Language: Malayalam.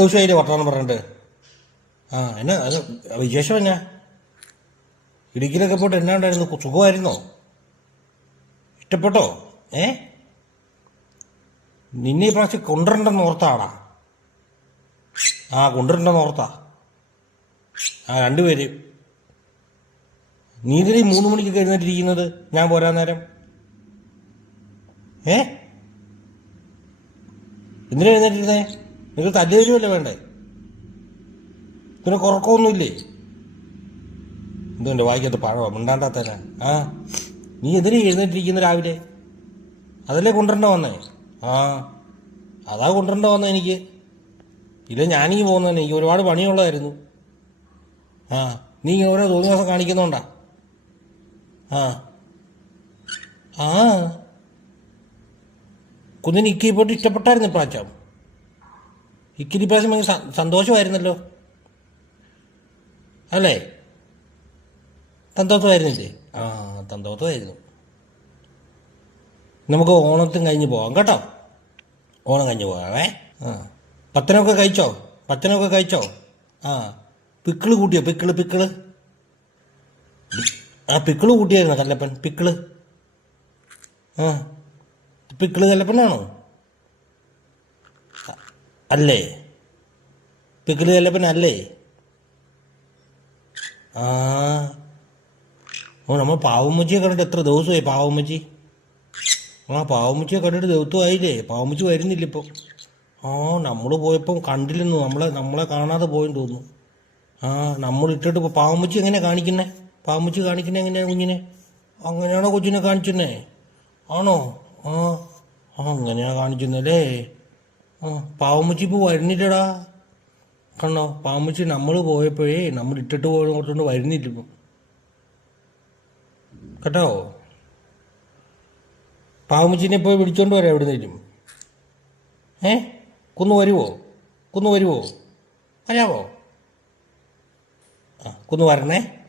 ദിവസമായില്ലേ വർത്തമാനം പറഞ്ഞിട്ട്. ആ എന്നാ അത് വിശേഷം എന്നാ? ഇടുക്കിയിലൊക്കെ പോയിട്ട് എന്നാ ഉണ്ടായിരുന്നു? സുഖമായിരുന്നോ? ഇഷ്ടപ്പെട്ടോ? ഏ? നിന്നെ പ്രാവശ്യം കൊണ്ടുവരണ്ടെന്ന് ഓർത്താടാ ആ കൊണ്ടുവരണ്ടെന്ന് ഓർത്താ. ആ രണ്ടുപേര്. നീ ഇതിൽ മൂന്ന് മണിക്കൊക്കെ എഴുന്നേറ്റിരിക്കുന്നത്? ഞാൻ പോരാ നേരം. ഏ? എന്തിനാ എഴുന്നേറ്റിരുന്നേ? നിങ്ങൾ തല്ല് തരുമല്ലേ വേണ്ടേ? പിന്നെ കുറക്കൊന്നുമില്ലേ എന്തോ എന്റെ വായിക്കത്ത് പഴമോ മിണ്ടാണ്ടാത്തന ആ? നീ എന്തിനാ എഴുന്നേറ്റിരിക്കുന്ന രാവിലെ? അതല്ലേ കൊണ്ടുവരണ്ട വന്നേ? ആ. അതാ കൊണ്ടുവരണ്ട വന്നേ എനിക്ക്. ഇല്ല ഞാനീ പോകുന്നതന്നെ. എനിക്ക് ഒരുപാട് പണിയുള്ളതായിരുന്നു. ആ. നീ ഓരോ തോന്നി ദിവസം കാണിക്കുന്നുണ്ടാ? ആ. ആ. കുഞ്ഞിന് ഇക്കി ഇഷ്ടപ്പെട്ടായിരുന്നു ഇപ്രാവശ്യം ഇക്കിരി പ്രാവശ്യം ഭയങ്കര സന്തോഷമായിരുന്നല്ലോ. അല്ലേ? തന്തോത്തമായിരുന്നില്ലേ ആ തന്തോത്തമായിരുന്നു നമുക്ക് ഓണത്തും കഴിഞ്ഞ് പോകാം കേട്ടോ. ഓണം കഴിഞ്ഞ് പോകാമേ ആ. പത്തനമൊക്കെ കഴിച്ചോ? പത്തനമൊക്കെ കഴിച്ചോ? ആ. പിക്കിൾ കൂട്ടിയോ? Pickle pickle? ആ പിക്കിൾ കൂട്ടിയായിരുന്നു കല്ലപ്പൻ? പിക്കിൾ? ആ. പിക്കിൾ കല്ലപ്പനാണോ? അല്ലേ? പിക്കിളി കല്ലപ്പൻ അല്ലേ? ആ. ഓ നമ്മൾ പാവമ്മച്ചിയെ കണ്ടിട്ട് എത്ര ദിവസമായി പാവമ്മച്ചി? ആ പാവമ്മച്ചിയെ കണ്ടിട്ട് ദിവസമായില്ലേ പാവമ്മച്ചി വരുന്നില്ല ഇപ്പോൾ ആ നമ്മൾ പോയപ്പം കണ്ടില്ലെന്നു നമ്മളെ നമ്മളെ കാണാതെ പോയെന്ന് തോന്നുന്നു. ആ നമ്മൾ ഇട്ടിട്ട് ഇപ്പോൾ പാവമ്മച്ചി എങ്ങനെയാണ് കാണിക്കുന്നേ? പാവമ്മച്ചി കാണിക്കുന്നത് എങ്ങനെയാണ് കുഞ്ഞിനെ? അങ്ങനെയാണോ കൊച്ചിനെ കാണിച്ചുന്നേ? ആണോ? ആ അങ്ങനെയാണ് അങ്ങനെയാ കാണിക്കുന്നല്ലേ ആ പാവമ്മച്ചി ഇപ്പോൾ വരുന്നില്ലടാ. കണ്ണോ പാമ്പച്ചി നമ്മൾ പോയപ്പോഴേ നമ്മൾ ഇട്ടിട്ട് പോയത് കൊടുത്തോണ്ട് വരുന്നില്ല ഇപ്പം. കേട്ടോ? പാമ്പച്ചിനെ പോയി വിളിച്ചോണ്ട് വരാം എവിടുന്നേലും. ഏ? കുന്ന് വരുവോ? കുന്ന് വരുവോ? വരാവോ ആ കുന്ന് വരണേ.